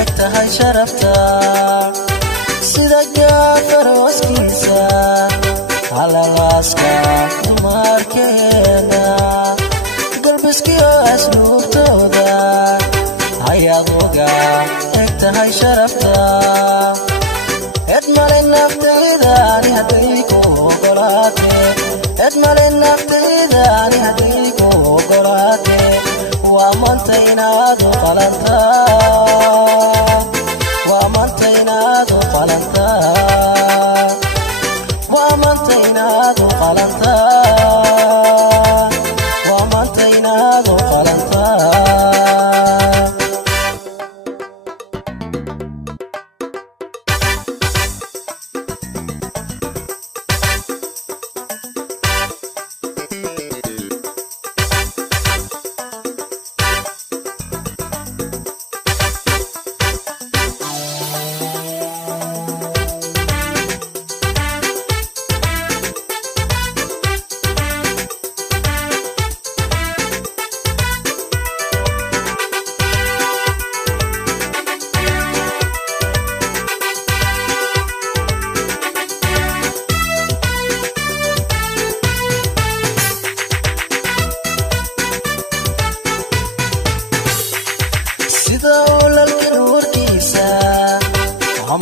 egtahay sharafta sida gaafar waskiisa halalaaska dumarkeena galbiskiyo asluubtooda ayaad uga egtahay sharafta edmale naftaydani hadday ku ogolaate edmale naftaydani hadday ku ogolaate waa maanta inaad u qalantaa waa maanta inaad u qalantaa waa maanta inaad u qalantaa waa maanta inaad u qalantaa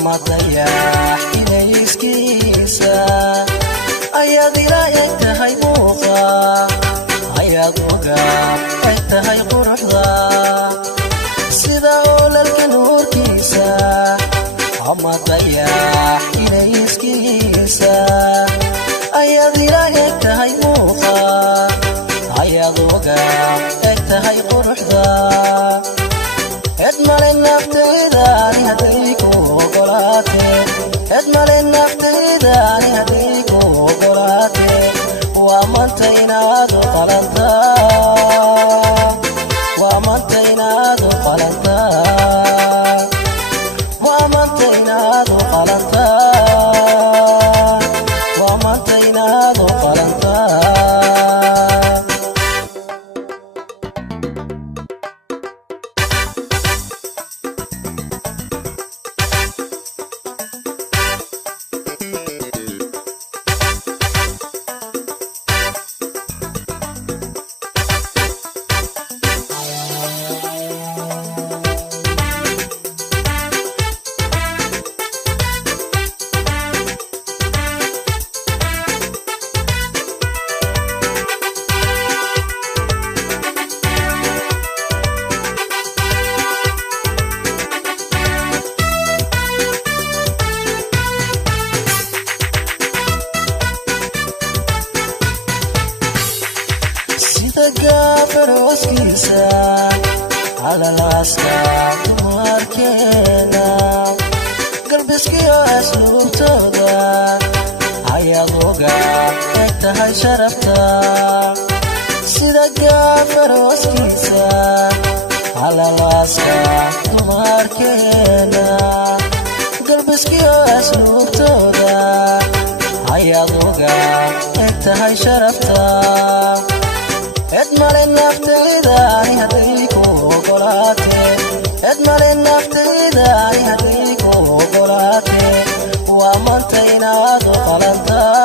matayax inayskiisa ayaad ila egtahay muuqa ayaad uga egtahay quruxda sida oolalka nuurkiisa matayax inayskiisa ayaad ila egtahay muuqa ayaad uga egtahay quruxda edmale naftaydani hadday ku ogolaate edmale naftaydani hadday ku ogolaate waa maanta inaad u qalantaa waa maanta inaad u qalantaa waa maanta inaad u qalantaa waa maanta inaad u qalantaa gaafar waskiisa halalaaska dumarkeena galbiskiyo asluubtooda ayaad uga egtahay sharafta sida gaafar waskiisa halalaaska dumarkeena galbiskiyo asluubtooda ayaad uga egtahay sharafta edmale naftaydani hadday ku ogolaate edmale naftaydani hadday ku ogolaate waa maanta inaad u qalantaa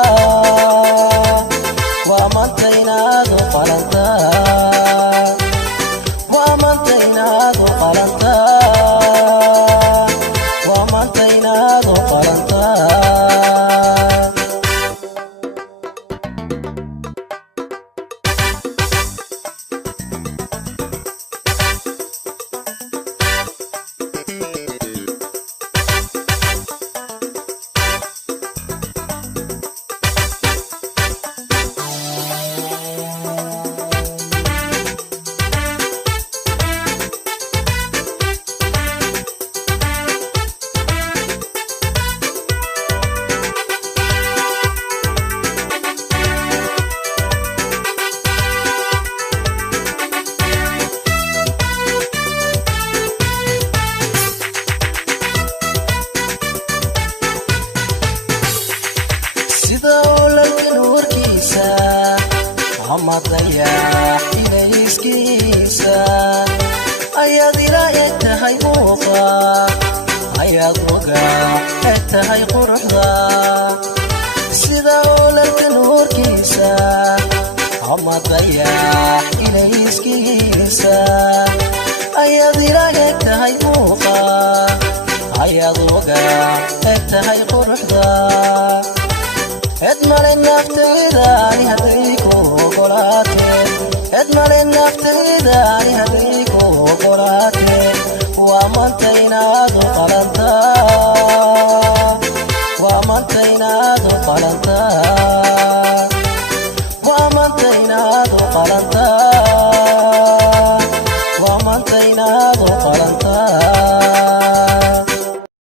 waa maanta inaad u qalantaa waa maanta inaad u qalantaa waa maanta inaad u qalantaa matayax inayskiisa ayaad ila egtahay muuqa ayaad ogaa tahay quruxda sida oolalka nuurkiisa ama dayax ilayskiisa ayaad ilaaga tahay muuqa ayaad ogaa tahay quruxda edmale naftayda ani hadday ku ogolaatee edmale naftayda ani hadday ku ogolaatee waa maanta inaad u qalantaa waa maanta inaad u qalantaa